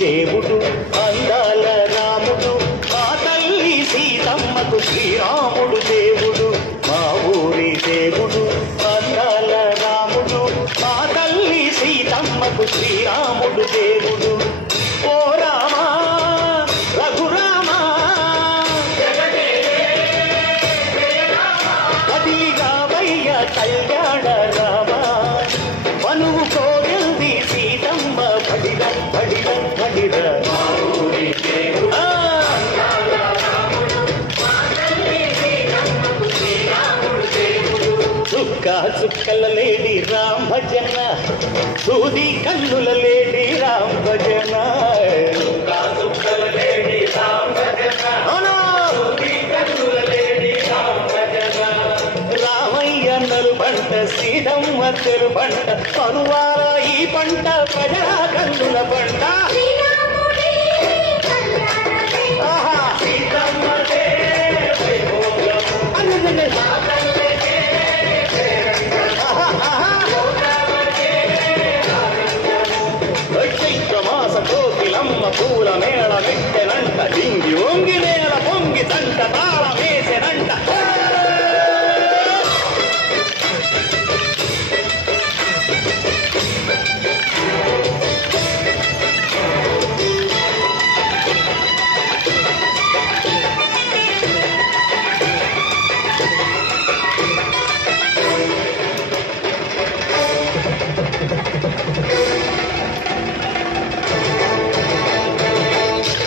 దేవుడు అందాల రాముడు మా తల్లి సీతమ్మకు శ్రీరాముడు దేవుడు మా ఊరి దేవుడు అందాల రాముడు మా తల్లి సీతమ్మకు శ్రీరాముడు దేవుడు ఓ రామా రఘురామా అది రామయ్య కళ్యాణ రామా మనువు కోరింది సీతమ్మ పడిర పడిర పడిర చుక్క చుక్కల లేడి రామ్ భజన సూది కన్నుల లేడి రామ్ భజన రామయ్యన్నరు పంట సీతమ్మ తెరు పంట పనువార ఈ పంట ప్రజల కన్నుల పంట కోకిలమ్మ పూల మేళ మెట్టెనంట దింగి ఒంగి నేల పొంగి తంట తాళ వేసెనంట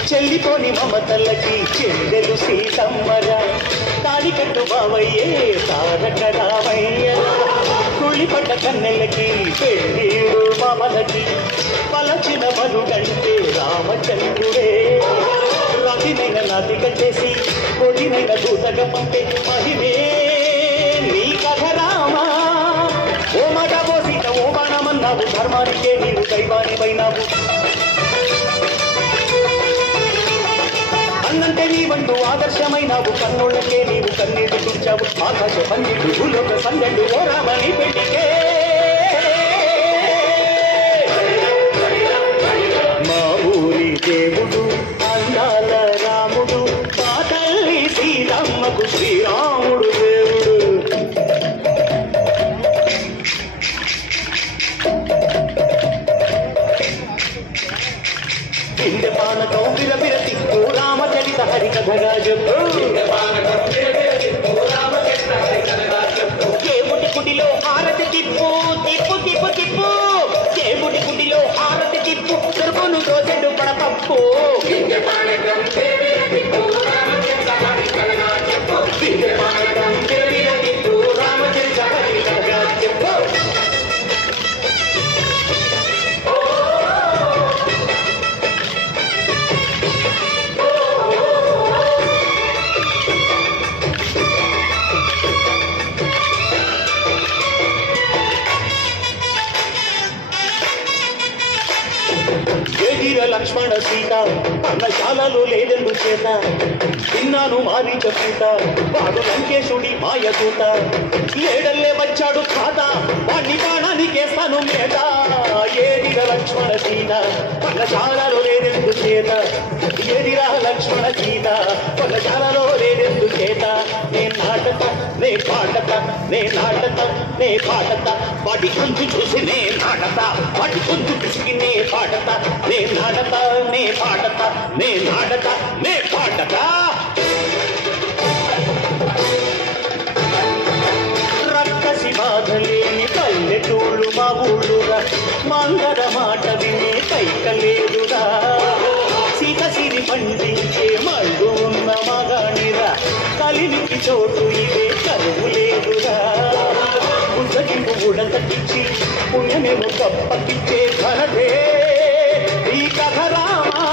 చెల్లిపోని మమతలకి చెల్లెలు సీతమ్మరా తాడికట్టు బావయ్యే తారక రామయ్య కుళ్ళిపడ్డ కన్నెలకి పెళ్ళిడు మమలకి పలచిన మనుగంటే రామచంద్రుడే రాతినైన నాతిక చేసి కొడినైన దూతగా పంపే మహిమే నీ కథ రామా ఓ మాట ఓ సీత ఓ బాణమన్నావు ధర్మానికే నీవు దైవానివైనావు అన్నంటే నీవంటూ ఆదర్శమైనావు కన్నుళ్ళకే నీవు కన్నీరు తుడిచావు ఆకాశ పండిడు భూలోక సందడు ఓ రామని పెళ్లికే మా ఊరి దేవుడు అందాల రాముడు మా తల్లి సీతమ్మకు శ్రీరాముడు దేవుడు పిండి పానకం విరవిర తిప్పు రామచరిత హరికథగా చెప్పు కేముటి కుడిలో హారతి తిప్పు తిప్పు తిప్పు తిప్పు కేముటి కుడిలో హారతి తిప్పు దుర్గును దోసెడు పడపప్పు రామచరిత హరికథగా చెప్పు లక్ష్మణ సీత పర్ణశాలలో లేదెందు చేత విన్నాను మారీచ పూత వాడు లంకేశుడి మాయదూత లేడల్లే వచ్చాడు ఖాత వాణ్ణి బాణానికేస్తాను మేత ఏదిరా లక్ష్మణ సీత పర్ణశాలలో లేదెందు చేత ఏదిరా లక్ష్మణ సీత పర్ణశాలలో లేదెందు చేత నే నాటత నే పాటత నే నాటత నే పాటత వాటి గొంతు చూసి నే నాటత వాటి గొంతు పిసికి నే పాటత నే నాటత నే పాటత నే నాటత నే పాటత రక్కసి బాధలేని పల్లెటూళ్ళు మా ఊళ్ళురా మంగళ మాట వినే కైకలేదురా సీత సిరి పండించే మళ్ళు ఉన్న మగాణిరా కలినికి చోటు ఇదే కరువు లేదురా పుస్తకింపు ఉడతకిచ్చి పుణ్యమేమో కప్పకిచ్చే ఘనతే ఈ కథ రామా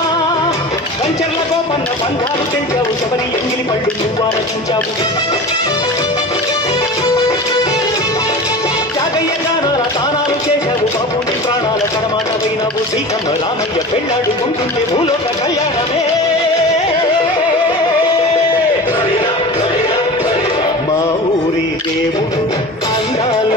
కంచర్ల గోపన్న బంధాలు తెంచావు శబరి ఎంగిలి పళ్ళు నువ్వు ఆలోచించావు జాగయ్య గానాల తానాలు చేశావు బాబుని ప్రాణాల కడమాటమైనవు సీతమ్మ రామయ్య పెళ్ళాడుకుంటుంటే భూలోక కళ్యాణమే మా ఊరి దేవుడు అందాల